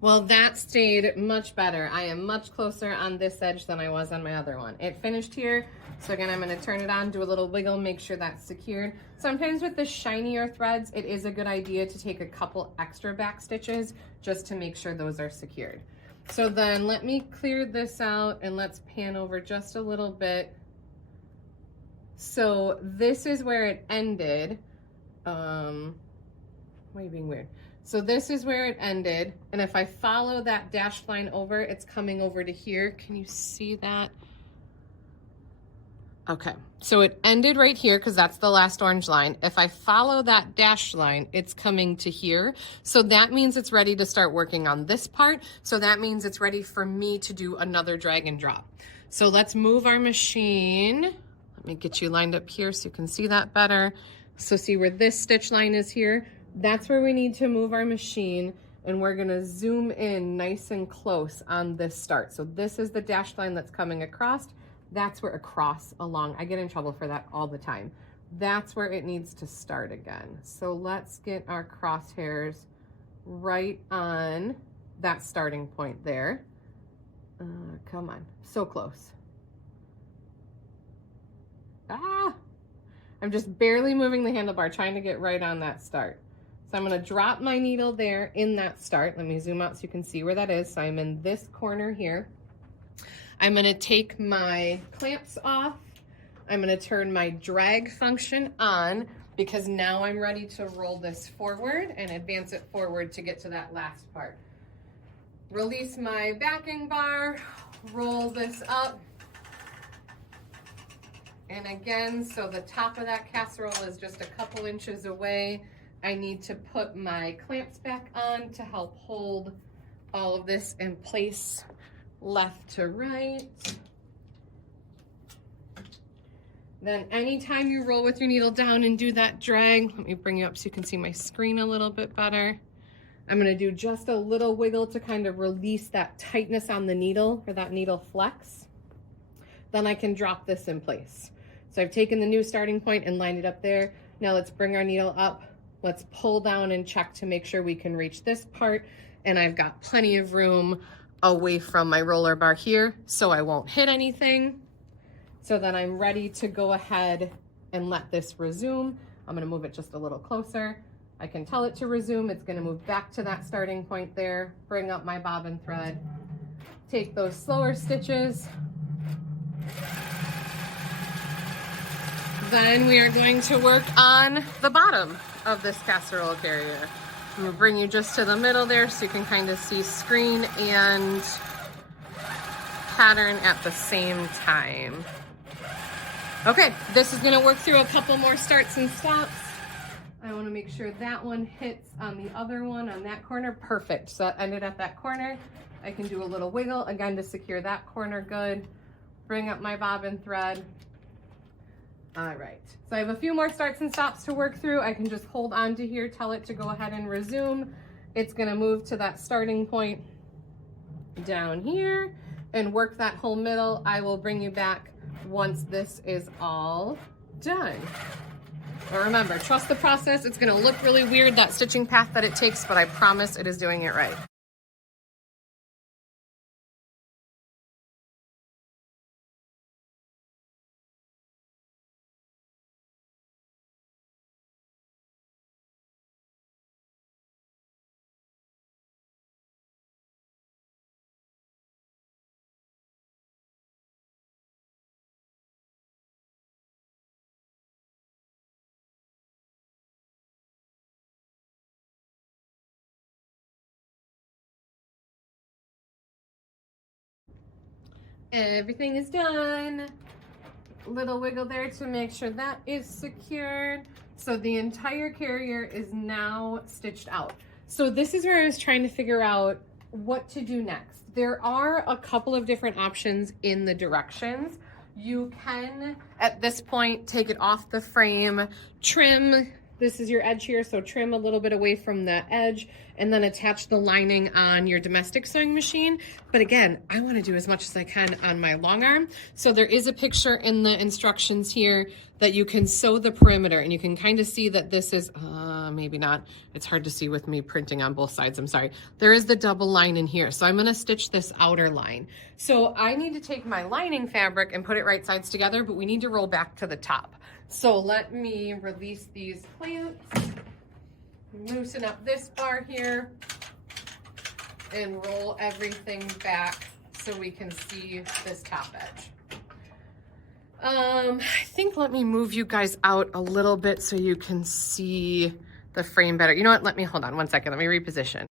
Well, that stayed much better. I am much closer on this edge than I was on my other one. It finished here. So again, I'm going to turn it on, do a little wiggle, make sure that's secured. Sometimes with the shinier threads, it is a good idea to take a couple extra back stitches just to make sure those are secured. So then let me clear this out and let's pan over just a little bit. So this is where it ended. Why are you being weird? So this is where it ended. And if I follow that dashed line over, it's coming over to here. Can you see that? Okay, so it ended right here because that's the last orange line. If I follow that dashed line, it's coming to here. So that means it's ready to start working on this part. So that means it's ready for me to do another drag and drop. So let's move our machine. Let me get you lined up here so you can see that better. So see where this stitch line is here? That's where we need to move our machine, and we're gonna zoom in nice and close on this start. So this is the dashed line that's coming across. That's where across along, I get in trouble for that all the time. That's where it needs to start again. So let's get our crosshairs right on that starting point there. Come on, so close. Ah, I'm just barely moving the handlebar, trying to get right on that start. So I'm gonna drop my needle there in that start. Let me zoom out so you can see where that is. So I'm in this corner here. I'm gonna take my clamps off. I'm gonna turn my drag function on because now I'm ready to roll this forward and advance it forward to get to that last part. Release my backing bar, roll this up. And again, so the top of that casserole is just a couple inches away. I need to put my clamps back on to help hold all of this in place, left to right. Then anytime you roll with your needle down and do that drag, let me bring you up so you can see my screen a little bit better. I'm gonna do just a little wiggle to kind of release that tightness on the needle or that needle flex. Then I can drop this in place. So I've taken the new starting point and lined it up there. Now let's bring our needle up. Let's pull down and check to make sure we can reach this part. And I've got plenty of room away from my roller bar here so I won't hit anything. So then I'm ready to go ahead and let this resume. I'm gonna move it just a little closer. I can tell it to resume. It's gonna move back to that starting point there, bring up my bobbin thread, take those slower stitches. Then we are going to work on the bottom of this casserole carrier. I'm gonna bring you just to the middle there so you can kind of see screen and pattern at the same time. Okay, this is gonna work through a couple more starts and stops. I wanna make sure that one hits on the other one on that corner. Perfect, so that ended at that corner. I can do a little wiggle, again, to secure that corner good. Bring up my bobbin thread. All right, so I have a few more starts and stops to work through. I can just hold on to here, tell it to go ahead and resume. It's gonna move to that starting point down here and work that whole middle. I will bring you back once this is all done. But remember, trust the process. It's gonna look really weird, that stitching path that it takes, but I promise it is doing it right. Everything is done. Little wiggle there to make sure that is secured. So the entire carrier is now stitched out. So this is where I was trying to figure out what to do next. There are a couple of different options in the directions. You can, at this point, take it off the frame, trim This is your edge here, so trim a little bit away from the edge and then attach the lining on your domestic sewing machine. But again, I want to do as much as I can on my long arm. So there is a picture in the instructions here that you can sew the perimeter, and you can kind of see that this is, maybe not, it's hard to see with me printing on both sides, I'm sorry. There is the double line in here. So I'm gonna stitch this outer line. So I need to take my lining fabric and put it right sides together, but we need to roll back to the top. So let me release these clamps, loosen up this bar here, and roll everything back so we can see this top edge. I think let me move you guys out a little bit so you can see the frame better. You know what? Let me hold on one second. Let me reposition.